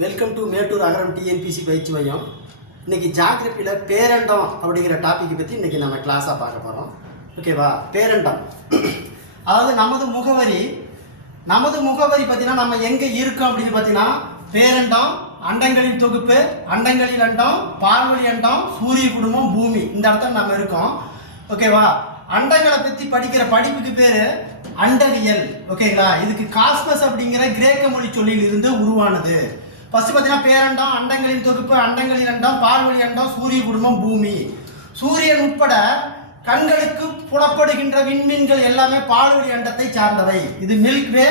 Welcome to Mettur Agaram TNPSC பயிற்சி மையம். இன்னைக்கு ஜாகிரபியில் பேரண்டம் அப்படிங்கிற டாப்பிக்கை பற்றி இன்னைக்கு நம்ம கிளாஸாக பார்க்க போகிறோம் ஓகேவா பேரண்டம். அதாவது நமது முகவரி நமது முகவரி பார்த்தீங்கன்னா நம்ம எங்கே இருக்கோம் அப்படின்னு பார்த்தீங்கன்னா பேரண்டம் அண்டங்களின் தொகுப்பு அண்டங்களின் அண்டம் பால்வழி அண்டம் சூரிய குடும்பம் பூமி இந்த இடத்துல நம்ம இருக்கோம். ஓகேவா அண்டங்களை பற்றி படிக்கிற படிப்புக்கு பேர் அண்டவியல். ஓகேங்களா இதுக்கு காஸ்மஸ் அப்படிங்கிற கிரேக்க மொழி சொல்லில் இருந்து உருவானது. ஃபர்ஸ்ட் பார்த்தீங்கன்னா பேரண்டம் அண்டங்களின் தொகுப்பு அண்டங்களின் அண்டம் பால்வழி அண்டம் சூரிய குடும்பம் பூமி. சூரியன் உட்பட கண்களுக்கு புலப்படுகின்ற விண்மீன்கள் எல்லாமே பால்வழி அண்டத்தை சார்ந்தவை. இது மில்க் வே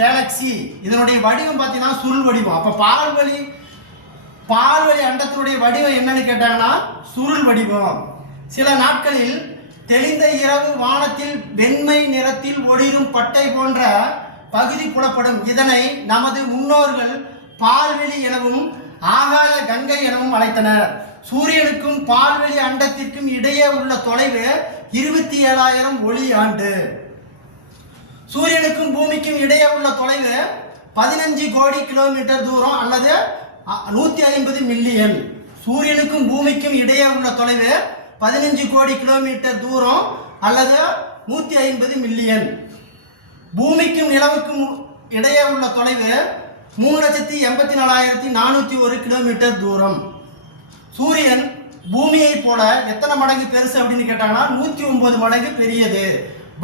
கேலக்சி இதனுடைய வடிவம் பார்த்தீங்கன்னா சுருள் வடிவம். அப்போ பால்வழி பால்வழி அண்டத்தினுடைய வடிவம் என்னன்னு கேட்டாங்கன்னா சுருள் வடிவம். சில நாட்களில் தெளிந்த இரவு வானத்தில் வெண்மை நிறத்தில் ஒளிரும் பட்டை போன்ற பகுதி புலப்படும். இதனை நமது முன்னோர்கள் பால்வெளி எனவும் ஆகாய கங்கை எனவும் அழைத்தனர். சூரியனுக்கும் பால்வெளி அண்டத்திற்கும் இடையே உள்ள தொலைவு இருபத்தி ஏழாயிரம் ஒளி ஆண்டு. சூரியனுக்கும் பூமிக்கும் இடையே உள்ள தொலைவு பதினஞ்சு கோடி கிலோமீட்டர் தூரம் அல்லது நூற்றி ஐம்பது மில்லியன். சூரியனுக்கும் பூமிக்கும் இடையே உள்ள தொலைவு பதினஞ்சு கோடி கிலோமீட்டர் தூரம் அல்லது நூற்றி ஐம்பது மில்லியன். பூமிக்கும் நிலவுக்கும் இடையே உள்ள தொலைவு மூணு லட்சத்தி எண்பத்தி நாலாயிரத்தி நானூற்றி ஒரு கிலோமீட்டர் தூரம். சூரியன் பூமியை போல எத்தனை மடங்கு பெருசு அப்படின்னு கேட்டாங்கன்னா நூற்றி ஒன்பது மடங்கு பெரியது.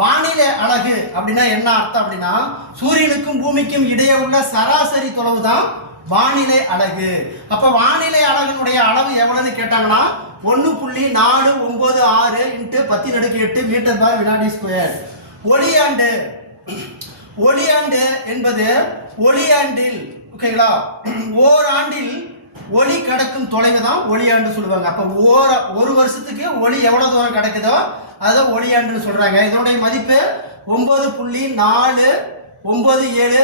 வானிலை அழகு அப்படின்னா என்ன அர்த்தம் அப்படின்னா சூரியனுக்கும் பூமிக்கும் இடையே உள்ள சராசரி தொலைவு தான் வானிலை அழகு. அப்போ வானிலை அழகினுடைய அளவு எவ்வளோன்னு கேட்டாங்கன்னா ஒன்று புள்ளி நாலு ஒம்பது ஆறு இன்ட்டு பத்தி நடுக்கு எட்டு மீட்டர் பார் வினாடி ஸ்கொயர் ஒளியாண்டு ஒளியாண்டு என்பது ஒளியாண்டில் ஓகேங்களா ஓராண்டில் ஒளி கடக்கும் தொலைவு தான் ஒளியாண்டு சொல்லுவாங்க. அப்போ ஓர ஒரு வருஷத்துக்கு ஒளி எவ்வளோ தூரம் கிடக்குதோ அதை ஒளியாண்டுன்னு சொல்கிறாங்க இதனுடைய மதிப்பு ஒம்பது புள்ளி நாலு ஒம்பது ஏழு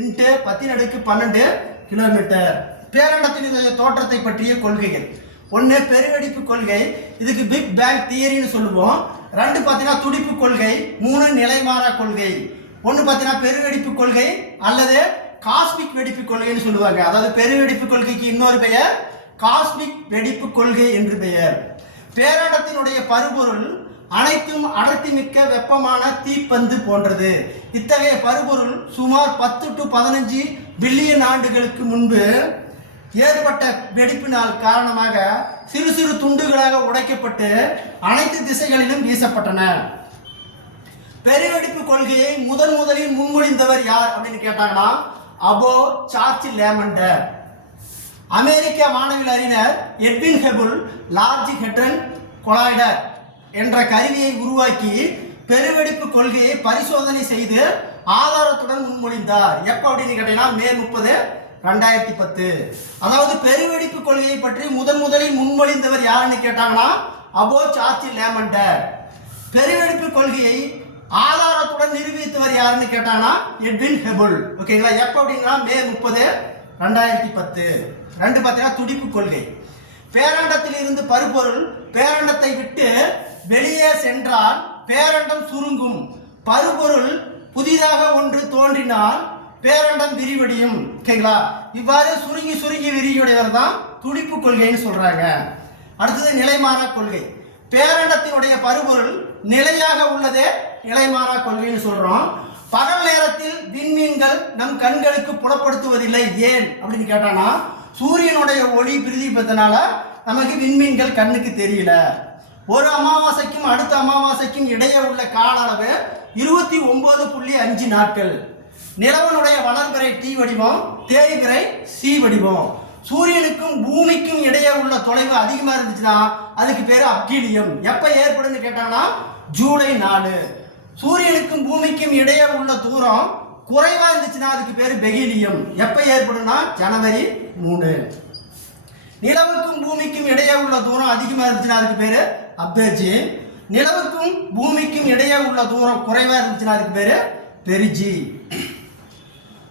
இன்ட்டு பத்தின் அடுக்கு பன்னெண்டு கிலோமீட்டர். பேரண்டத்தின் தோற்றத்தை பற்றிய கொள்கைகள். ஒன்று பெருவெடிப்பு கொள்கை இதுக்கு பிக் பேங் தியரின்னு சொல்லுவோம். ரெண்டு பார்த்தீங்கன்னா துடிப்பு கொள்கை மூணு நிலைமாறா கொள்கை. ஒன்று பார்த்தீங்கன்னா பெருவெடிப்பு கொள்கை அல்லது காஸ்மிக் வெடிப்பு கொள்கைன்னு சொல்லுவாங்க. அதாவது பெருவெடிப்பு கொள்கைக்கு இன்னொரு பெயர் காஸ்மிக் வெடிப்பு கொள்கை என்று பெயர். பேராடத்தினுடைய பருப்பொருள் அனைத்தும் அடர்த்தி மிக்க வெப்பமான தீப்பந்து போன்றது. இத்தகைய பருப்பொருள் சுமார் பத்து டு பதினஞ்சு பில்லியன் ஆண்டுகளுக்கு முன்பு ஏற்பட்ட வெடிப்பினால் காரணமாக சிறு சிறு துண்டுகளாக உடைக்கப்பட்டு அனைத்து திசைகளிலும் வீசப்பட்டன. பெருவெடிப்பு கொள்கையை முதன் முதலில் முன்மொழிந்தவர் யார் அப்படின்னு கேட்டாங்கன்னா அபோ சார்ஜ் லேமண்டர் அமெரிக்க வானவில் அறிஞர் Edwin Hubble large hadron collider என்ற கருவியை உருவாக்கி பெருவெடிப்பு கொள்கையை பரிசோதனை செய்து ஆதாரத்துடன் முன்மொழிந்தார். எப்போ அப்படின்னு கேட்டீங்கன்னா மே முப்பது ரெண்டாயிரத்தி பத்து. அதாவது பெருவெடிப்பு கொள்கையை பற்றி முதன் முதலில் முன்மொழிந்தவர் யாருன்னு கேட்டாங்கன்னா அபோ சார்ஜ் லேமண்டர் பெருவெடிப்பு கொள்கையை ஆதாரத்துடன் நிரூபித்தவர் யாருன்னு கேட்டாங்கன்னா எட்வின் ஹெபுல். ஓகேங்களா? எப்போ அப்படின்னா மே முப்பது ரெண்டாயிரத்தி பத்து. ரெண்டு பார்த்தீங்கன்னா துடிப்பு கொள்கை. பேரண்டத்தில் இருந்து பருப்பொருள் பேரண்டத்தை விட்டு வெளியே சென்றால் பேரண்டம் சுருங்கும். பருப்பொருள் புதிதாக ஒன்று தோன்றினால் பேரண்டம் விரிவடையும். ஓகேங்களா? இவ்வாறு சுருங்கி சுருங்கி விரிவடைவர் தான் துடிப்பு கொள்கைன்னு சொல்றாங்க. அடுத்தது நிலைமான கொள்கை. பேரண்டத்தினுடைய பருப்பொருள் நிலையாக உள்ளதே நிலைமாறா கொள்கைன்னு சொல்றோம். பகல் நேரத்தில் விண்மீன்கள் நம் கண்களுக்கு புலப்படுத்துவதில்லை. ஏன்? அப்படின்னு கேட்டானா சூரியனுடைய ஒளி பிரதிபத்தினால நமக்கு விண்மீன்கள் கண்ணுக்கு தெரியல. ஒரு அமாவாசைக்கும் அடுத்த அமாவாசைக்கும் இடையே உள்ள கால அளவு இருபத்தி ஒன்பது புள்ளி அஞ்சு நாட்கள். நிலவனுடைய வளர்பிறை டி வடிவம் தேய்பிறை சி வடிவம். சூரியனுக்கும் பூமிக்கும் இடையே உள்ள தொலைவு அதிகமாக இருந்துச்சுன்னா அதுக்கு பேர் அப்கீலியம் எப்போ ஏற்படுன்னு கேட்டாங்கன்னா ஜூலை நாலு. சூரியனுக்கும் பூமிக்கும் இடையே உள்ள தூரம் குறைவா இருந்துச்சுன்னா அதுக்கு பேர் பெகிலியம். எப்போ ஏற்படும்னா? ஜனவரி மூணு. நிலவுக்கும் பூமிக்கும் இடையே உள்ள தூரம் அதிகமாக இருந்துச்சுன்னா அதுக்கு பேர் அப்தர்ஜி. நிலவுக்கும் பூமிக்கும் இடையே உள்ள தூரம் குறைவா இருந்துச்சுன்னா அதுக்கு பேர் பெரிஜி.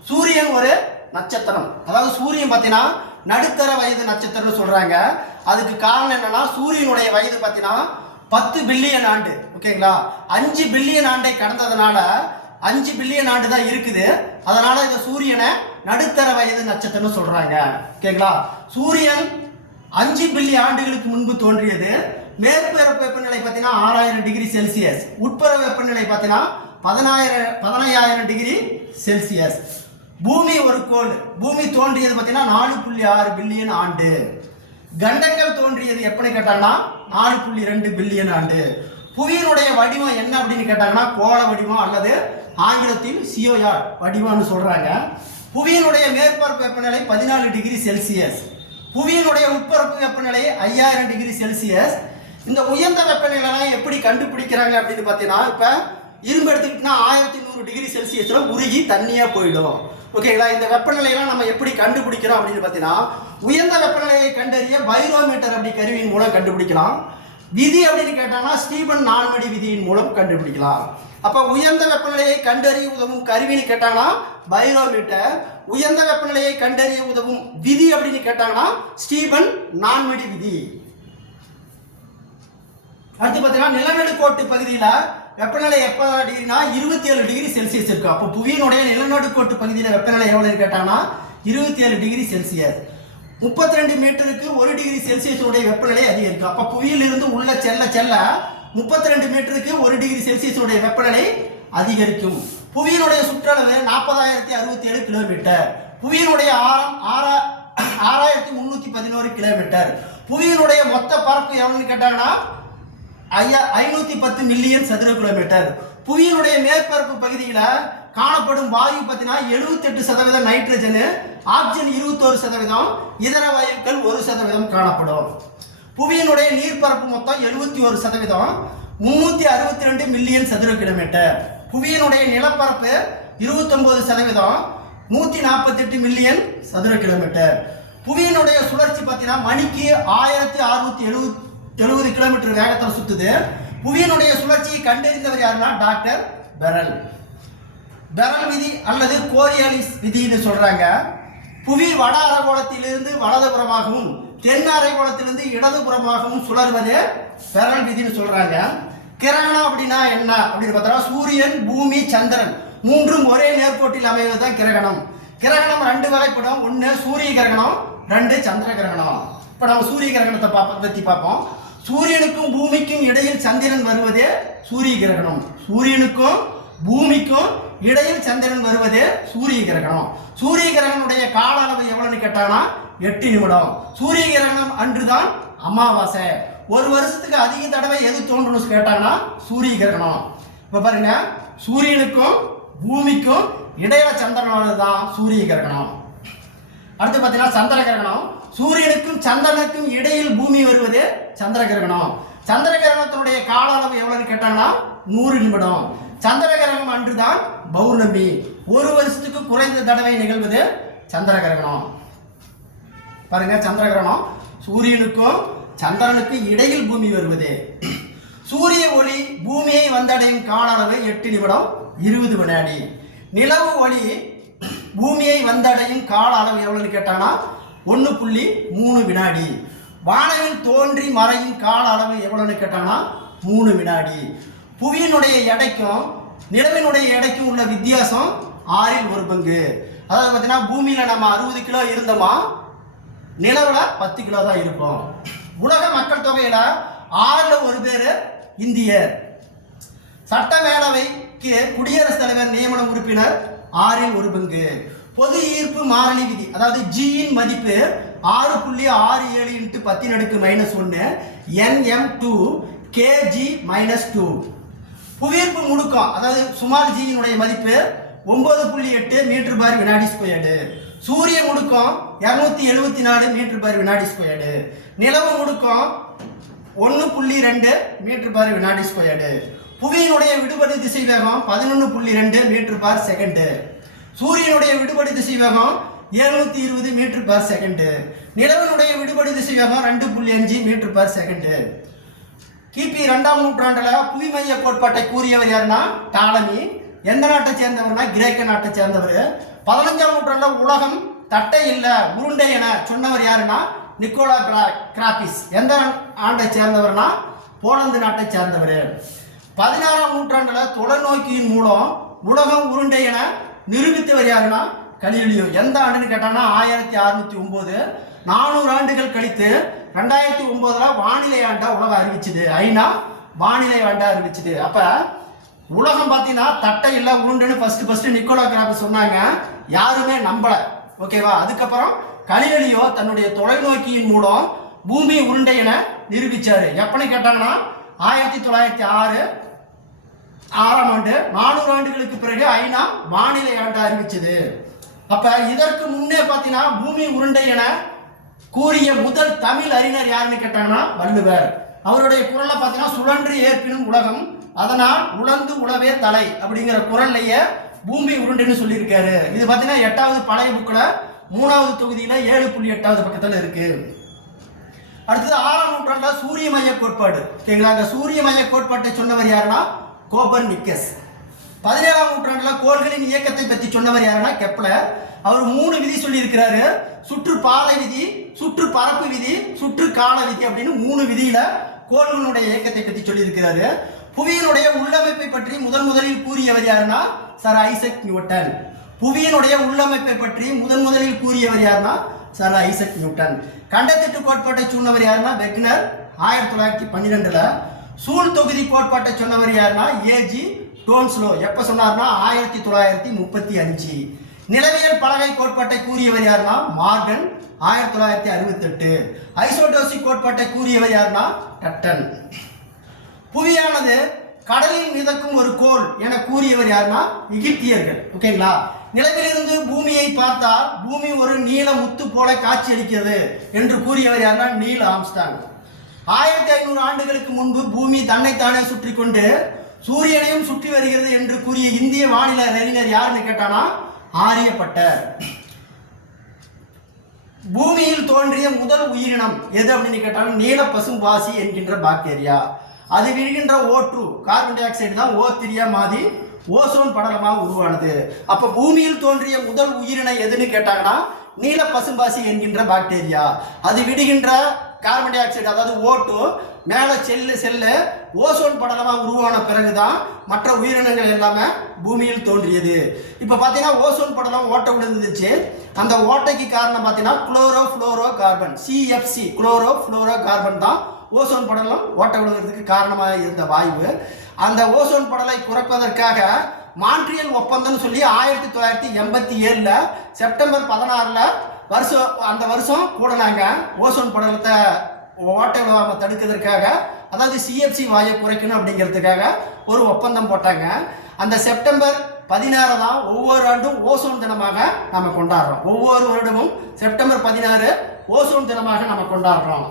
சூரியன் ஒரு நட்சத்திரம். அதாவது சூரியன் பார்த்தீங்கன்னா நடுத்தர வயது நட்சத்திரம்னு சொல்றாங்க. அதுக்கு காரணம் என்னன்னா சூரியனுடைய வயது பார்த்தீங்கன்னா பத்து பில்லியன் ஆண்டு ஓகேங்களா? அஞ்சு பில்லியன் ஆண்டை கடந்ததுனால அஞ்சு பில்லியன் ஆண்டு தான் இருக்குது. அதனால இந்த சூரியனை நடுத்தர வயது நட்சத்திரம்னு சொல்றாங்க. ஓகேங்களா? சூரியன் அஞ்சு பில்லியன் ஆண்டுகளுக்கு முன்பு தோன்றியது. மேற்பரப்பு வெப்பநிலை பார்த்தீங்கன்னா ஆறாயிரம் டிகிரி செல்சியஸ். உட்புற வெப்பநிலை பார்த்தீங்கன்னா பதினாயிரம் பதினையாயிரம் டிகிரி செல்சியஸ். பூமி ஒரு கோள் பூமி தோன்றியது பார்த்தீங்கன்னா நாலு புள்ளி ஆறு பில்லியன் ஆண்டு. கண்டங்கள் தோன்றியது எப்படி கேட்டாங்கன்னா நாலு புள்ளி ரெண்டு பில்லியன் ஆண்டு. புவியினுடைய வடிவம் என்ன அப்படின்னு கேட்டாங்கன்னா கோள வடிவம் அல்லது ஆங்கிலத்தில் சியோயார் வடிவம்னு சொல்றாங்க. புவியினுடைய மேற்பரப்பு வெப்பநிலை பதினாலு டிகிரி செல்சியஸ். புவியினுடைய உட்பரப்பு வெப்பநிலை ஐயாயிரம் டிகிரி செல்சியஸ். இந்த உயர்ந்த வெப்பநிலைலாம் எப்படி கண்டுபிடிக்கிறாங்க அப்படின்னு பார்த்தீங்கன்னா இப்போ இரும்பு எடுத்துக்கிட்டோம்னா ஆயிரத்தி நூறு டிகிரி செல்சியஸில் உருகி தண்ணியாக போயிடும். ஓகேங்களா இந்த வெப்பநிலையெல்லாம் நம்ம எப்படி கண்டுபிடிக்கிறோம் அப்படின்னு பார்த்தீங்கன்னா உயர்ந்த வெப்பநிலையை கண்டறிய பைரோமீட்டர் அப்படி கருவியின் மூலம் கண்டுபிடிக்கலாம். விதி அப்படின்னு கேட்டாங்கன்னா ஸ்டீபன் நான்மடி விதியின் மூலம் கண்டுபிடிக்கலாம். அப்போ உயர்ந்த வெப்பநிலையை கண்டறிய உதவும் கருவின்னு கேட்டாங்கன்னா பைரோமீட்டர். உயர்ந்த வெப்பநிலையை கண்டறிய உதவும் விதி அப்படின்னு கேட்டாங்கன்னா ஸ்டீபன் நான்மடி விதி. அடுத்து பார்த்தீங்கன்னா நிலநடுக்கோட்டு பகுதியில் வெப்பநிலை எப்போ டிகிரினா இருபத்தி ஏழு டிகிரி செல்சியஸ் இருக்கும் அப்போ புவியினுடைய நிலநடுக்கோட்டு பகுதியில் வெப்பநிலை எவ்வளோன்னு கேட்டாங்கன்னா இருபத்தி ஏழு டிகிரி செல்சியஸ். முப்பத்தி ரெண்டு மீட்டருக்கு ஒரு டிகிரி செல்சியஸுடைய வெப்பநிலை அதிகரிக்கும் அப்போ புவியிலிருந்து உள்ள செல்ல செல்ல முப்பத்தி ரெண்டு மீட்டருக்கு ஒரு டிகிரி செல்சியஸுடைய வெப்பநிலை அதிகரிக்கும். புவியினுடைய சுற்றளவு நாற்பதாயிரத்தி அறுபத்தி ஏழு கிலோமீட்டர். புவியினுடைய ஆரம் ஆறா ஆறாயிரத்தி முந்நூற்றி பதினோரு கிலோமீட்டர். புவியினுடைய மொத்த பரப்பு எவ்வளோன்னு கேட்டாங்கன்னா ஐயா ஐநூத்தி பத்து மில்லியன் சதுர கிலோமீட்டர் புவியினுடைய மேற்பரப்பு பகுதியில் காணப்படும் வாயு பார்த்தீங்கன்னா எழுபத்தெட்டு சதவீதம் நைட்ரஜனு ஆக்சிஜன் இருபத்தோரு சதவீதம் இதர வாயுக்கள் ஒரு சதவீதம் காணப்படும். புவியினுடைய நீர்ப்பரப்பு மொத்தம் எழுபத்தி ஒரு சதவீதம் முன்னூத்தி அறுபத்தி ரெண்டு மில்லியன் சதுர கிலோமீட்டர் புவியினுடைய நிலப்பரப்பு இருபத்தொன்பது சதவீதம் நூத்தி நாற்பத்தெட்டு மில்லியன் சதுர கிலோமீட்டர் புவியினுடைய சுழற்சி பார்த்தீங்கன்னா மணிக்கு ஆயிரத்தி அறுநூத்தி எழுபத்தி எழுபது கிலோமீட்டர் வேகத்தில் சுத்துது. புவியினுடைய சுழற்சியை கண்டறிந்தவர் யாருன்னா டாக்டர் பெரல். பெரல் விதி அல்லது கோரியாலிஸ் விதின்னு சொல்றாங்க. புவி வட அரைகோளத்திலிருந்து வலதுபுறமாகவும் தென் அரைகோளத்திலிருந்து இடதுபுறமாகவும் சுழல்வது பெரல் விதின்னு சொல்றாங்க. கிரகணம் அப்படின்னா என்ன? அப்படின்னு பார்த்தா சூரியன் பூமி சந்திரன் மூன்றும் ஒரே நேர்கோட்டில் அமைவது தான் கிரகணம். கிரகணம் ரெண்டு வகைப்படும். ஒன்று சூரிய கிரகணம் ரெண்டு சந்திர கிரகணம். இப்போ நம்ம சூரிய கிரகணத்தை பார்ப்ப பற்றி பார்ப்போம். சூரியனுக்கும் பூமிக்கும் இடையில் சந்திரன் வருவதே சூரிய கிரகணம். சூரியனுக்கும் பூமிக்கும் இடையில் சந்திரன் வருவதே சூரிய கிரகணம். சூரிய கிரகணனுடைய கால அளவு எவ்வளவுன்னு கேட்டானா? எட்டு நிமிடம். சூரிய கிரகணம் அன்றுதான் அமாவாசை. ஒரு வருஷத்துக்கு அதிக தடவை எது தோன்றணும்னு கேட்டாங்கன்னா சூரிய கிரகணம். இப்போ பாருங்க சூரியனுக்கும் பூமிக்கும் இடையில சந்திரன் தான் சூரிய கிரகணம். அடுத்து பார்த்தீங்கன்னா சந்திர கிரகணம். சூரியனுக்கும் சந்திரனுக்கும் இடையில் பூமி வருவது சந்திர கிரகணம் சந்திர கிரகணத்தினுடைய கால அளவு எவ்வளவுன்னு கேட்டாங்கன்னா நூறு நிமிடம். சந்திர கிரகணம் அன்றுதான் பௌர்ணமி. ஒரு வருஷத்துக்கு குறைந்த தடவை நிகழ்வது சந்திர கிரகணம் பாருங்க சந்திர கிரகணம் சூரியனுக்கும் சந்திரனுக்கும் இடையில் பூமி வருவது. சூரிய ஒளி பூமியை வந்தடையும் கால அளவு எட்டு நிமிடம் இருபது வினாடி நிலவு ஒளி பூமியை வந்தடையும் கால அளவு எவ்வளவுன்னு கேட்டாங்கன்னா ஒன்று புள்ளி மூணு வினாடி. வானவில் தோன்றி மறையும் கால அளவு எவ்வளோன்னு கேட்டாங்கன்னா மூணு வினாடி. புவியினுடைய எடைக்கும் நிலவினுடைய எடைக்கும் உள்ள வித்தியாசம் ஆறில் ஒரு பங்கு. அதாவது பார்த்தீங்கன்னா பூமியில் நம்ம அறுபது கிலோ இருந்தோமா? நிலவில் பத்து கிலோ தான் இருக்கும். உலக மக்கள் தொகையில் ஆறில் ஒரு பேர் இந்தியர். சட்ட மேலவைக்கு குடியரசுத் தலைவர் நியமன உறுப்பினர் ஆறில் ஒரு பங்கு. பொது ஈர்ப்பு மாறிலி விதி. அதாவது ஜியின் மதிப்பு ஆறு புள்ளி ஆறு ஏழு இன்ட்டு பத்தின் அடுக்கு மைனஸ் ஒன்று NM two KG minus two புவியீர்ப்பு முடுக்கம் அதாவது சுமார் ஜியினுடைய மதிப்பு ஒன்பது புள்ளி எட்டு மீட்டர் பார் வினாடி ஸ்கொயர்டு சூரிய முடுக்கம் இரநூத்தி எழுபத்தி நாலு மீட்டர் பார் வினாடி ஸ்கொயர்டு நிலவு முடுக்கம் ஒன்று புள்ளி ரெண்டு மீட்டர் பார் வினாடி ஸ்கொயர்டு புவியினுடைய விடுபடு திசை வேகம் பதினொன்று புள்ளி ரெண்டு மீட்டர் பார் செகண்டு சூரியனுடைய விடுபடு திசை வேகம் எழுநூத்தி இருபது மீட்டர் பர் செகண்டு நிலவினுடைய விடுபடு திசை வேகம் ரெண்டு புள்ளி அஞ்சு மீட்டர் பர் செகண்டு கிபி ரெண்டாம் நூற்றாண்டுல புவி மைய கோட்பாட்டை கூறியவர் யாருன்னா? டாலமி. எந்த நாட்டை சேர்ந்தவர்னா? கிரேக்க நாட்டை சேர்ந்தவர். பதினஞ்சாம் நூற்றாண்டுல உலகம் தட்டை இல்லை உருண்டை என சொன்னவர் யாருன்னா? நிக்கோலா கிரா கிராபிஸ். எந்த ஆண்டை சேர்ந்தவர்னா? போலந்து நாட்டை சேர்ந்தவர். பதினாறாம் நூற்றாண்டுல தொலைநோக்கியின் மூலம் உலகம் உருண்டை என நிரூபித்தவர் யாருன்னா கலியுலியோ. எந்த ஆண்டுன்னு கேட்டாங்கன்னா ஆயிரத்தி அறுநூத்தி ஒன்பது நானூறு ஆண்டுகள் கழித்து ரெண்டாயிரத்தி ஒன்பதுல வானிலை ஆண்டா உலகம் அறிவிச்சுது. ஐநா வானிலை ஆண்டா அறிவிச்சுது. அப்ப உலகம் பார்த்தீங்கன்னா தட்டை இல்ல உருண்டுன்னு ஃபர்ஸ்ட் ஃபர்ஸ்ட் நிக்கோலா கிராப் சொன்னாங்க. யாருமே நம்பல. ஓகேவா? அதுக்கப்புறம் கலியலியோ தன்னுடைய தொலைநோக்கியின் மூலம் பூமி உருண்டை என நிரூபிச்சாரு. எப்பன்னு கேட்டாங்கன்னா ஆயிரத்தி தொள்ளாயிரத்தி ஆறு ஆறாம் ஆண்டு நானூறு ஆண்டுகளுக்கு பிறகு ஐநா வானிலை ஆண்டு அறிவிச்சது. அப்ப இதற்கு முன்னே பார்த்தீங்கன்னா பூமி உருண்டை என கூறிய முதல் தமிழ் அறிஞர் யாருன்னு கேட்டாங்கன்னா வள்ளுவர். அவருடைய குரல்ல பார்த்தீங்கன்னா சுழன்று ஏற்பினும் உலகம் அதனால் உழந்து உழவே தலை அப்படிங்கிற குரல்லையே பூமி உருண்டைன்னு சொல்லியிருக்காரு. இது பார்த்தீங்கன்னா எட்டாவது பழைய புக்கில் மூணாவது தொகுதியில் ஏழு புள்ளி எட்டாவது பக்கத்தில் இருக்கு. அடுத்தது ஆறாம் நூற்றாண்டில் சூரிய மைய கோட்பாடு. ஓகேங்களா? அந்த சூரிய மைய கோட்பாட்டை சொன்னவர் யாருன்னா கோபர் நிக்கஸ் பதினேழாம் நூற்றாண்டுல கோள்களின் இயக்கத்தை பற்றி சொன்னவர் யாருன்னா கெப்லர் அவர் மூணு விதி சொல்லியிருக்கிறாரு. சுற்று பாதை விதி சுற்று பரப்பு விதி சுற்று கால விதி அப்படின்னு மூணு விதியில கோள்களுடைய இயக்கத்தை பற்றி சொல்லியிருக்கிறாரு. புவியினுடைய உள்ளமைப்பை பற்றி முதன் முதலில் கூறியவர் யாருன்னா சர் ஐசக் நியூட்டன். புவியினுடைய உள்ளமைப்பை பற்றி முதன் முதலில் கூறியவர் யாருன்னா சர் ஐசக் நியூட்டன். கண்டத்திட்டு கோட்பாட்டை சொன்னவர் யாருன்னா வெக்னர் ஆயிரத்தி தொள்ளாயிரத்தி பன்னிரெண்டுல சூழ் தொகுதி கோட்பாட்டை சொன்னவர் யாருன்னா ஏஜி டோன்ஸ்லோ. எப்போ சொன்னார்னா ஆயிரத்தி தொள்ளாயிரத்தி முப்பத்தி அஞ்சு. நிலவியல் பலகை கோட்பாட்டை கூறியவர் யாருன்னா மார்கன் ஆயிரத்தி தொள்ளாயிரத்தி அறுபத்தெட்டு. ஐசோடோசி கோட்பாட்டை கூறியவர் யாருன்னா டட்டன். புவியானது கடலில் மிதக்கும் ஒரு கோள் என கூறியவர் யாருன்னா எகிப்தியர்கள் ஓகேங்களா? நிலவிலிருந்து பூமியை பார்த்தால் பூமி ஒரு நீல முத்து போல காட்சி அளிக்கிறது என்று கூறியவர் யாருன்னா நீல் ஆம்ஸ்டாங். ஆயிரத்தி ஐநூறு ஆண்டுகளுக்கு முன்பு பூமி தன்னைத்தானே சுற்றி கொண்டு சூரியனையும் சுற்றி வருகிறது என்று கூறிய இந்திய வானிலை அறிஞர் யாருன்னு கேட்டானா? ஆரியப்பட்டர். பூமியில் தோன்றிய முதல் உயிரினம் எது அப்படின்னு கேட்டாலும் நீல பசும்பாசி என்கின்ற பாக்டீரியா. அது விழுகின்ற ஓ2 கார்பன் டை ஆக்சைடு தான் ஓ திரியா மாதிரி ஓசோன் படலமாக உருவானது. அப்ப பூமியில் தோன்றிய முதல் உயிரினம் எதுன்னு கேட்டாங்கன்னா நீல பசும்பாசி என்கின்ற பாக்டீரியா. அது விடுகின்ற கார்பன் டை ஆக்சைடு அதாவது ஓட்டு மேலே செல்லு செல்லு ஓசோன் படலமாக உருவான பிறகுதான் மற்ற உயிரினங்கள் எல்லாமே பூமியில் தோன்றியது. இப்போ பார்த்தீங்கன்னா ஓசோன் படலம் ஓட்டை விழுந்துச்சு அந்த ஓட்டைக்கு காரணம் பார்த்தீங்கன்னா chloro fluoro carbon CFC chloro fluoro carbon தான் ஓசோன் படலம் ஓட்டை விழுகிறதுக்கு காரணமாக இருந்த வாயு அந்த ஓசோன் படலை குறைப்பதற்காக மான்ட்ரியல் ஒப்பந்தம்னு சொல்லி ஆயிரத்தி தொள்ளாயிரத்தி எண்பத்தி ஏழில் செப்டம்பர் பதினாறில் வருஷம் அந்த வருஷம் கூட நாங்கள் ஓசோன் படலத்தை ஓட்டை விழாமல் தடுக்கிறதுக்காக அதாவது சிஎஃப்சி வாயை குறைக்கணும் அப்படிங்கிறதுக்காக ஒரு ஒப்பந்தம் போட்டாங்க. அந்த செப்டம்பர் பதினாறு தான் ஒவ்வொரு ஆண்டும் ஓசோன் தினமாக நம்ம கொண்டாடுறோம். ஒவ்வொரு வருடமும் செப்டம்பர் பதினாறு ஓசோன் தினமாக நம்ம கொண்டாடுறோம்.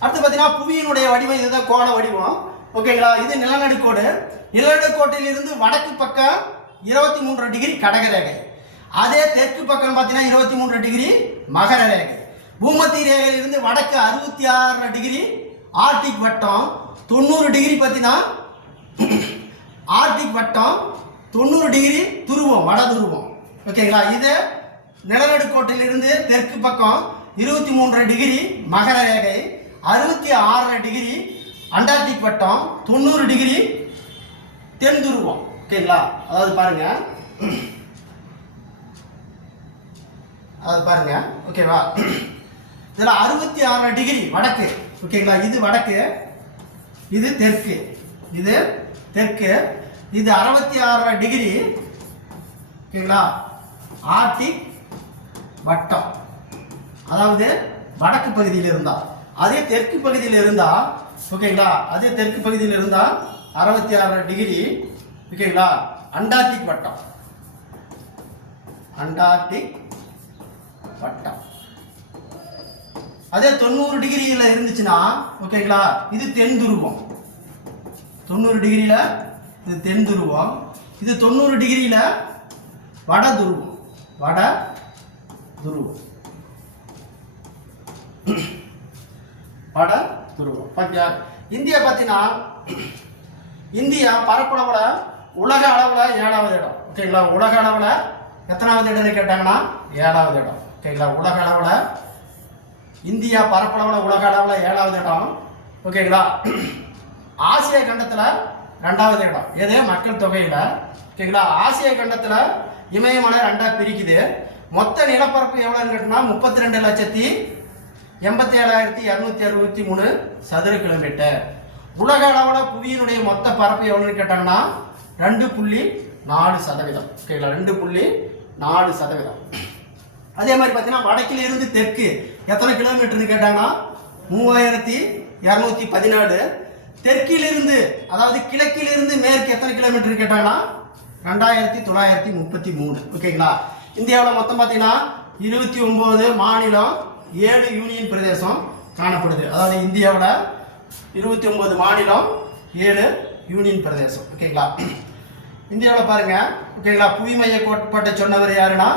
அடுத்து பார்த்தீங்கன்னா புவியினுடைய வடிவம் இதுதான் கோள வடிவம். ஓகேங்களா? இது நிலநடுக்கோடு. நிலநடுக்கோட்டிலிருந்து வடக்கு பக்கம் இருபத்தி மூன்று டிகிரி கடகரேகை. அதே தெற்கு பக்கம் பார்த்தீங்கன்னா இருபத்தி மூன்று டிகிரி மகர ரேகை. பூமத்திய ரேகையிலிருந்து வடக்கு அறுபத்தி ஆறு டிகிரி ஆர்டிக் வட்டம் தொண்ணூறு டிகிரி பார்த்தீங்கன்னா ஆர்டிக் வட்டம் தொண்ணூறு டிகிரி துருவம் வட துருவம். ஓகேங்களா இது நிலநடுக்கோட்டிலிருந்து தெற்கு பக்கம் இருபத்தி மூன்றரை டிகிரி மகர ரேகை அறுபத்தி ஆறரை டிகிரி அண்டார்டிக் வட்டம் தொண்ணூறு டிகிரி தென் துருவம். ஓகேங்களா அதாவது பாருங்கள் அது பாருங்க. ஓகேவா இதில் அறுபத்தி ஆறரை டிகிரி வடக்கு. ஓகேங்களா இது வடக்கு இது தெற்கு. இது தெற்கு. இது அறுபத்தி ஆறரை டிகிரி ஓகேங்களா ஆர்டிக் வட்டம். அதாவது வடக்கு பகுதியில் இருந்தால் அதே தெற்கு பகுதியில் இருந்தால் ஓகேங்களா அதே தெற்கு பகுதியில் இருந்தால் அறுபத்தி ஆறு டிகிரி ஓகேங்களா அண்டார்டிக் வட்டம். அண்டார்டிக் வட்டம் அதே தொண்ணூறு டிகிரியில் இருந்துச்சுன்னா ஓகேங்களா இது தென் துருவம். தொண்ணூறு டிகிரியில் இது தென் துருவம். இது தொண்ணூறு டிகிரியில் வட துருவம். வட துருவம். வட துருவம். ஓகே இந்தியா பார்த்தீங்கன்னா இந்தியா பரப்பளவில் உலக அளவில் ஏழாவது இடம். ஓகேங்களா? உலக அளவில் எத்தனாவது இடம்னு கேட்டாங்கன்னா ஏழாவது இடம். ஓகேங்களா? உலக அளவில் இந்தியா பரப்பளவில் உலக அளவில் ஏழாவது இடம். ஓகேங்களா? ஆசிய கண்டத்தில் ரெண்டாவது இடம். எது மக்கள் தொகையில். ஓகேங்களா? ஆசிய கண்டத்தில் இமயமலை ரெண்டாக பிரிக்குது. மொத்த நிலப்பரப்பு எவ்வளோன்னு கேட்டோம்னா முப்பத்தி ரெண்டு லட்சத்தி எண்பத்தி ஏழாயிரத்தி இரநூத்தி அறுபத்தி மூணு சதுர கிலோமீட்டர். உலக அளவில் புவியினுடைய மொத்த பரப்பு எவ்வளோன்னு கேட்டாங்கன்னா ரெண்டு புள்ளி நாலு சதவீதம். ஓகேங்களா? ரெண்டு புள்ளி நாலு சதவீதம். அதே மாதிரி பார்த்தீங்கன்னா வடக்கில் இருந்து தெற்கு எத்தனை கிலோமீட்டர்னு கேட்டாங்கன்னா மூவாயிரத்தி இரநூத்தி பதினாலு. தெற்கிலிருந்து அதாவது கிழக்கிலிருந்து மேற்கு எத்தனை கிலோமீட்டர் கேட்டாங்கன்னா ரெண்டாயிரத்தி தொள்ளாயிரத்தி முப்பத்தி மூணு. ஓகேங்களா இந்தியாவில் மொத்தம் பார்த்தீங்கன்னா இருபத்தி ஒம்பது மாநிலம் ஏழு யூனியன் பிரதேசம் காணப்படுது. அதாவது இந்தியாவோட இருபத்தி ஒம்பது மாநிலம் ஏழு யூனியன் பிரதேசம். ஓகேங்களா இந்தியாவில் பாருங்கள் ஓகேங்களா புவிமைய கோட்பாட்டை சொன்னவர் யாருன்னா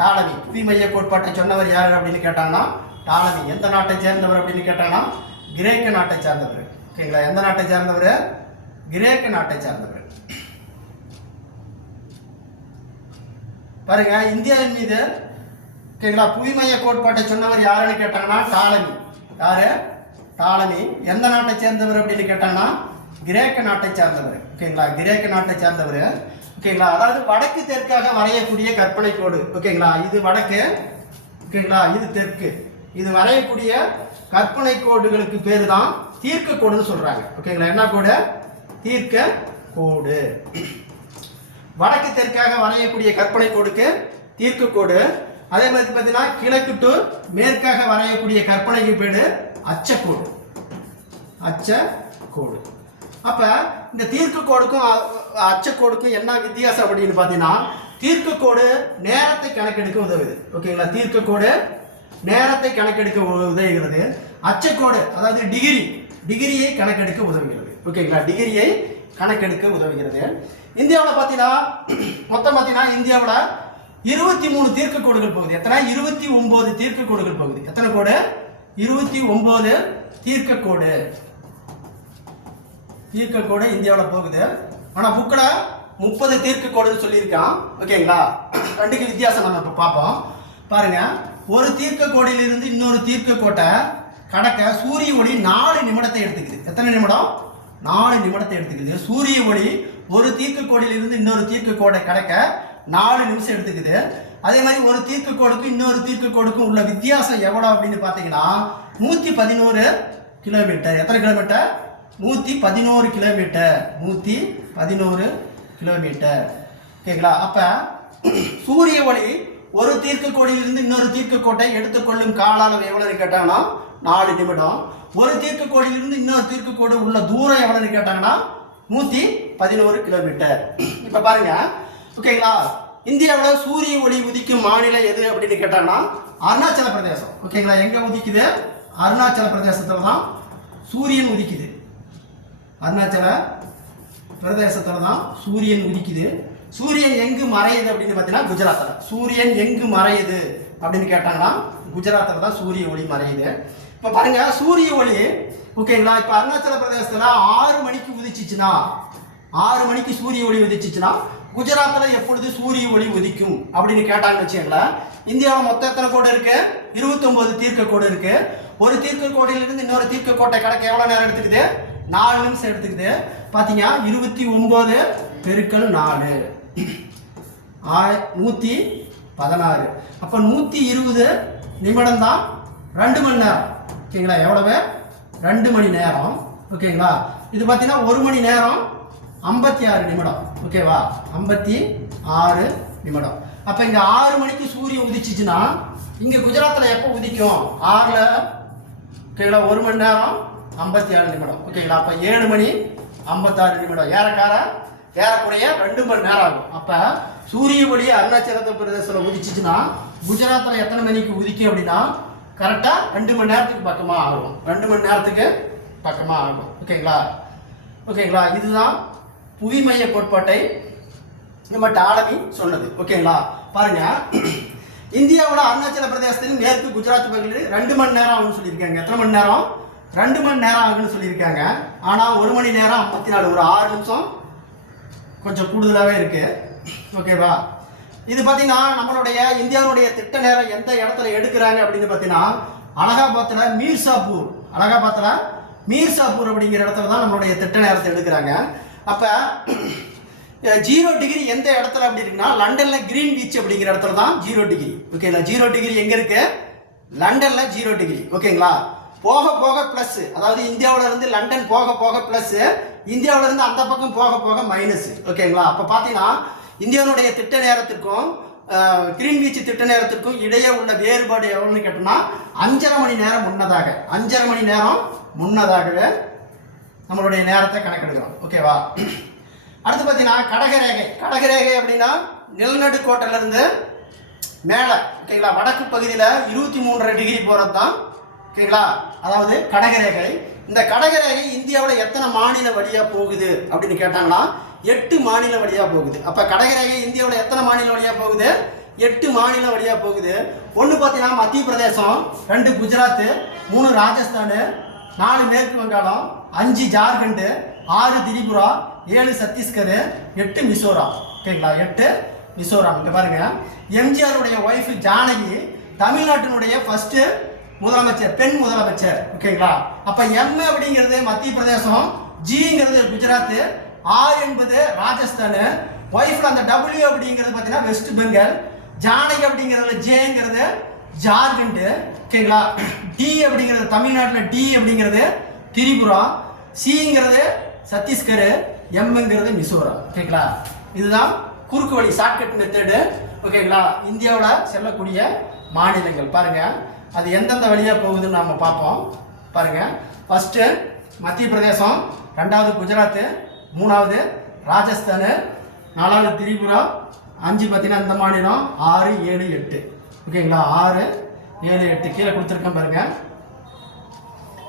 டாலமி புவி மைய கோட்பாட்டை சொன்னவர் யாரு அப்படின்னு கேட்டாங்கன்னா டாலமி எந்த நாட்டை சேர்ந்தவர் அப்படின்னு கேட்டாங்கன்னா கிரேக்க நாட்டை சார்ந்தவர். ஓகேங்களா எந்த நாட்டை சார்ந்தவர்? கிரேக்க நாட்டை சார்ந்தவர். பாருங்க இந்தியாவின் மீது ஓகேங்களா புவிமைய கோட்பாட்டை சொன்னவர் யாருன்னு கேட்டாங்கன்னா டாலமி யாரு? டாலமி எந்த நாட்டை சேர்ந்தவர் அப்படின்னு கேட்டாங்கன்னா கிரேக்க நாட்டை சார்ந்தவர். ஓகேங்களா கிரேக்க நாட்டை சார்ந்தவர். ஓகேங்களா? அதாவது வடக்கு தெற்காக வரையக்கூடிய கற்பனை கோடு ஓகேங்களா? இது வடக்கு ஓகேங்களா? இது தெற்கு. இது வரையக்கூடிய கற்பனை கோடுகளுக்கு பேர் தான் தீர்க்க கோடுன்னு சொல்றாங்க. ஓகேங்களா? என்ன கோடு? தீர்க்க கோடு வடக்கு தெற்காக வரையக்கூடிய கற்பனை கோடுக்கு தீர்க்க கோடு அதே மாதிரி பார்த்தீங்கன்னா கிழக்கு டு மேற்காக வரையக்கூடிய கற்பனைக்கு பேர் அச்சக்கோடு. அச்சக்கோடு. அப்போ இந்த தீர்க்க கோடுக்கும் அச்சக்கோடுக்கும் என்ன வித்தியாசம் அப்படின்னு பார்த்தீங்கன்னா தீர்க்க கோடு நேரத்தை கணக்கெடுக்க உதவுது. ஓகேங்களா? தீர்க்க கோடு நேரத்தை கணக்கெடுக்க உதவுகிறது. அச்சக்கோடு அதாவது டிகிரி டிகிரியை கணக்கெடுக்க உதவுகிறது. ஓகேங்களா? டிகிரியை கணக்கெடுக்க உதவுகிறது. இந்தியாவில் பார்த்தீங்கன்னா மொத்தம் பார்த்தீங்கன்னா இந்தியாவில் இருபத்தி மூணு தீர்க்க கோடுகள் பகுதி. எத்தனை? இருபத்தி ஒன்பது தீர்க்க கோடுகள் பகுதி. எத்தனை கோடு? இருபத்தி ஒன்பது தீர்க்க கோடு. தீர்க்க கோடு இந்தியாவில் போகுது. ஆனால் புக்கில் முப்பது தீர்க்க கோடுன்னு சொல்லியிருக்கான். ஓகேங்களா? ரெண்டுக்கு வித்தியாசம் நம்ம இப்போ பார்ப்போம். பாருங்கள் ஒரு தீர்க்க கோடியிலிருந்து இன்னொரு தீர்க்க கோட்டை கடக்க சூரிய ஒளி நாலு நிமிடத்தை எடுத்துக்குது. எத்தனை நிமிடம்? நாலு நிமிடத்தை எடுத்துக்குது. சூரிய ஒளி ஒரு தீர்க்க கோடியிலிருந்து இன்னொரு தீர்க்க கோடை கடக்க நாலு நிமிஷம் எடுத்துக்குது. அதே மாதிரி ஒரு தீர்க்க கோடுக்கும் இன்னொரு தீர்க்க கோடுக்கும் உள்ள வித்தியாசம் எவ்வளோ அப்படின்னு பார்த்தீங்கன்னா நூற்றி பதினோரு கிலோமீட்டர். எத்தனை கிலோமீட்டர்? நூற்றி பதினோரு கிலோமீட்டர். நூற்றி பதினோரு கிலோமீட்டர். ஓகேங்களா? அப்போ சூரிய ஒளி ஒரு தீர்க்க கோடியிலிருந்து இன்னொரு தீர்க்க கோட்டை எடுத்துக்கொள்ளும் கால அளவு எவ்வளோன்னு கேட்டாங்கன்னா நாலு நிமிடம். ஒரு தீர்க்க கோடியிலிருந்து இன்னொரு தீர்க்க கோடு உள்ள தூரம் எவ்வளோன்னு கேட்டாங்கன்னா நூற்றி பதினோரு கிலோமீட்டர். இப்போ பாருங்க. ஓகேங்களா? இந்தியாவில் சூரிய ஒளி உதிக்கும் மாநிலம் எது அப்படின்னு கேட்டாங்கன்னா அருணாச்சல பிரதேசம். ஓகேங்களா? எங்கே உதிக்குது? அருணாச்சல பிரதேசத்தில் தான் சூரியன் உதிக்குது. அருணாச்சல பிரதேசத்தில் தான் சூரியன் உதிக்குது. சூரியன் எங்கு மறையுது அப்படின்னு பார்த்தீங்கன்னா குஜராத்தில் சூரியன் எங்கு மறையுது அப்படின்னு கேட்டாங்கன்னா குஜராத்தில் தான் சூரிய ஒளி மறையுது. இப்போ பாருங்க சூரிய ஒளி ஓகேங்களா இப்போ அருணாச்சல பிரதேசத்தில் ஆறு மணிக்கு உதிச்சிச்சுன்னா ஆறு மணிக்கு சூரிய ஒளி உதிச்சிச்சுன்னா குஜராத்தில் எப்பொழுது சூரிய ஒளி உதிக்கும் அப்படின்னு கேட்டாங்கன்னு வச்சுக்கங்களேன். இந்தியாவில் மொத்தம் எத்தனை கோடு இருக்கு? இருபத்தொன்பது தீர்க்க கோடு இருக்கு. ஒரு தீர்க்க கோடியிலிருந்து இன்னொரு தீர்க்க கோட்டை கடக்க எவ்வளோ நேரம் எடுத்துக்குது? நாலு நிமிஷம் எடுத்துக்குது பார்த்தீங்கன்னா இருபத்தி ஒம்பது பெருக்கல் நாலு. ஆய் நூற்றி பதினாறு. அப்போ நூற்றி இருபது நிமிடம் தான் ரெண்டு மணி நேரம். ஓகேங்களா எவ்வளவு? ரெண்டு மணி நேரம். ஓகேங்களா இது பார்த்தீங்கன்னா ஒரு மணி நேரம் ஐம்பத்தி ஆறு நிமிடம். ஓகேவா ஐம்பத்தி ஆறு நிமிடம். அப்போ இங்கே ஆறு மணிக்கு சூரியன் உதிச்சிச்சுன்னா இங்கே குஜராத்தில் எப்போ உதிக்கும்? ஆறில். ஓகேங்களா ஒரு மணி நேரம் ஐம்பத்தி ஆறு நிமிடம். ஓகேங்களா அப்போ ஏழு மணி ஐம்பத்தாறு நிமிடம். ஏறக்கார ஏறக்குறைய ரெண்டு மணி நேரம் ஆகும். அப்போ சூரிய ஒளி அருணாச்சல பிரதேசத்தில் உதிச்சிச்சுன்னா குஜராத்தில் எத்தனை மணிக்கு உதிக்கும் அப்படின்னா கரெக்டாக ரெண்டு மணி நேரத்துக்கு பக்கமாக ஆகும். ரெண்டு மணி நேரத்துக்கு பக்கமாக ஆகும். ஓகேங்களா ஓகேங்களா இதுதான் புவிமைய கோட்பாட்டை நம்ம டாலமி சொன்னது. ஓகேங்களா பாருங்க. இந்தியாவோட அருணாச்சல பிரதேசத்தில் மேற்கு குஜராத் பகுதியில் ரெண்டு மணி நேரம் ஆகும்னு சொல்லியிருக்காங்க. எத்தனை மணி நேரம்? ரெண்டு மணி நேரம் ஆகுன்னு சொல்லியிருக்காங்க. ஆனால் ஒரு மணி நேரம் ஐம்பத்தி நாலு ஒரு ஆறு நிமிஷம் கொஞ்சம் கூடுதலாகவே இருக்குது ஓகேவா இது பார்த்தீங்கன்னா நம்மளுடைய இந்தியாவுடைய திட்ட நேரம் எந்த இடத்துல எடுக்கிறாங்க அப்படின்னு பார்த்தீங்கன்னா அலகாபாத்தில் மீர்சாப்பூர் அலகாபாத்தில் மீர்சாப்பூர் அப்படிங்கிற இடத்துல தான் நம்மளுடைய திட்ட நேரத்தை எடுக்கிறாங்க. அப்போ ஜீரோ டிகிரி எந்த இடத்துல அப்படி இருக்குன்னா லண்டனில் கிரீன் பீச் அப்படிங்கிற இடத்துல தான் ஜீரோ டிகிரி. ஓகேங்களா ஜீரோ டிகிரி எங்கே இருக்குது லண்டனில் ஜீரோ டிகிரி. ஓகேங்களா போக போக ப்ளஸ் அதாவது இந்தியாவில இருந்து லண்டன் போக போக ப்ளஸ் இந்தியாவில இருந்து அந்த பக்கம் போக போக மைனஸ் ஓகேங்களா அப்போ பார்த்தீங்கன்னா இந்தியாவுடைய திட்ட நேரத்திற்கும் கிரீன் பீச் திட்ட நேரத்திற்கும் இடையே உள்ள வேறுபாடு எவ்வளோன்னு கேட்டோம்னா அஞ்சரை மணி நேரம் முன்னதாக. அஞ்சரை மணி நேரம் முன்னதாகவே நம்மளுடைய நேரத்தை கணக்கெடுக்கிறோம் ஓகேவா அடுத்து பார்த்தீங்கன்னா கடகரேகை. கடகரேகை அப்படின்னா நிலநடுக்கோட்டிலிருந்து மேலே. ஓகேங்களா வடக்கு பகுதியில் இருபத்தி மூன்றரை டிகிரி போகிறது தான் ஓகேங்களா அதாவது கடகரேகை. இந்த கடகரேகை இந்தியாவில் எத்தனை மாநில வழியாக போகுது அப்படின்னு கேட்டாங்கன்னா எட்டு மாநில வழியாக போகுது. அப்போ கடகரேகை இந்தியாவில் எத்தனை மாநில வழியாக போகுது? எட்டு மாநில வழியாக போகுது. ஒன்று பார்த்தீங்கன்னா மத்திய பிரதேசம் ரெண்டு குஜராத்து மூணு ராஜஸ்தானு நாலு மேற்கு வங்காளம் அஞ்சு ஜார்க்கண்டு ஆறு திரிபுரா ஏழு சத்தீஸ்கர் எட்டு மிசோரம் ஓகேங்களா எட்டு மிசோரம் இங்கே பாருங்கள் எம்ஜிஆருடைய ஒய்ஃப் ஜானகி தமிழ்நாட்டினுடைய ஃபஸ்ட்டு முதலமைச்சர் பெண் முதலமைச்சர் ஓகேங்களா அப்ப எம் அப்படிங்கிறது மத்திய பிரதேசம் ஜிங்கிறது குஜராத் ஆர் என்பது ராஜஸ்தான் ஒய்ஃப்ல அந்த டபிள்யூ அப்படிங்கிறது பார்த்தீங்கன்னா வெஸ்ட் பெங்கால் ஜானகி அப்படிங்கிறது ஜேங்கிறது ஜார்க்கண்ட் ஓகேங்களா டி அப்படிங்கிறது தமிழ்நாட்டில் டி அப்படிங்கிறது திரிபுரா சிங்கிறது சத்தீஸ்கர் எம்ங்கிறது மிசோரம் ஓகேங்களா இதுதான் குறுக்கு வழி ஷார்ட்கட் மெத்தடு ஓகேங்களா இந்தியாவில் செல்லக்கூடிய மாநிலங்கள் பாருங்கள் அது எந்தெந்த வழியாக போகுதுன்னு நம்ம பார்ப்போம். பாருங்கள் ஃபஸ்ட்டு மத்திய பிரதேசம் ரெண்டாவது குஜராத்து மூணாவது ராஜஸ்தானு நாலாவது திரிபுரா அஞ்சு பார்த்தீங்கன்னா இந்த மாநிலம் ஆறு ஏழு எட்டு. ஓகேங்களா? ஆறு ஏழு எட்டு. கீழே கொடுத்துருக்கேன் பாருங்கள்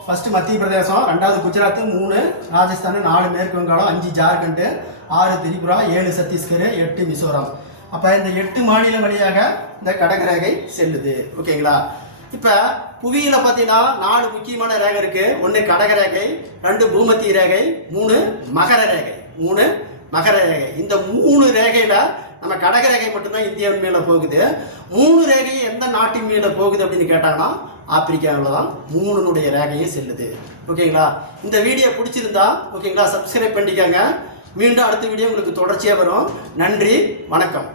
ஃபஸ்ட்டு மத்திய பிரதேசம் ரெண்டாவது குஜராத்து மூணு ராஜஸ்தான் நாலு மேற்கு வங்காளம் அஞ்சு ஜார்க்கண்டு ஆறு திரிபுரா ஏழு சத்தீஸ்கர் எட்டு மிசோரம். அப்போ இந்த எட்டு மாநில வழியாக இந்த கடகரேகை செல்லுது. ஓகேங்களா? இப்போ புவியில் பார்த்தீங்கன்னா நாலு முக்கியமான ரேகை இருக்குது ஒன்று கடகரேகை ரெண்டு பூமத்திய ரேகை மூணு மகர ரேகை. மூணு மகர ரேகை. இந்த மூணு ரேகையில் நம்ம கடக ரேகை மட்டும்தான் இந்தியாவின் மேலே போகுது. மூணு ரேகையும் எந்த நாட்டின் மேலே போகுது அப்படின்னு கேட்டாங்கன்னா ஆப்பிரிக்காவில் தான் மூணுனுடைய ரேகையும் செல்லுது. ஓகேங்களா? இந்த வீடியோ பிடிச்சிருந்தா ஓகேங்களா? சப்ஸ்கிரைப் பண்ணிக்கோங்க. மீண்டும் அடுத்த வீடியோ உங்களுக்கு தொடர்ச்சியாக வரும். நன்றி வணக்கம்.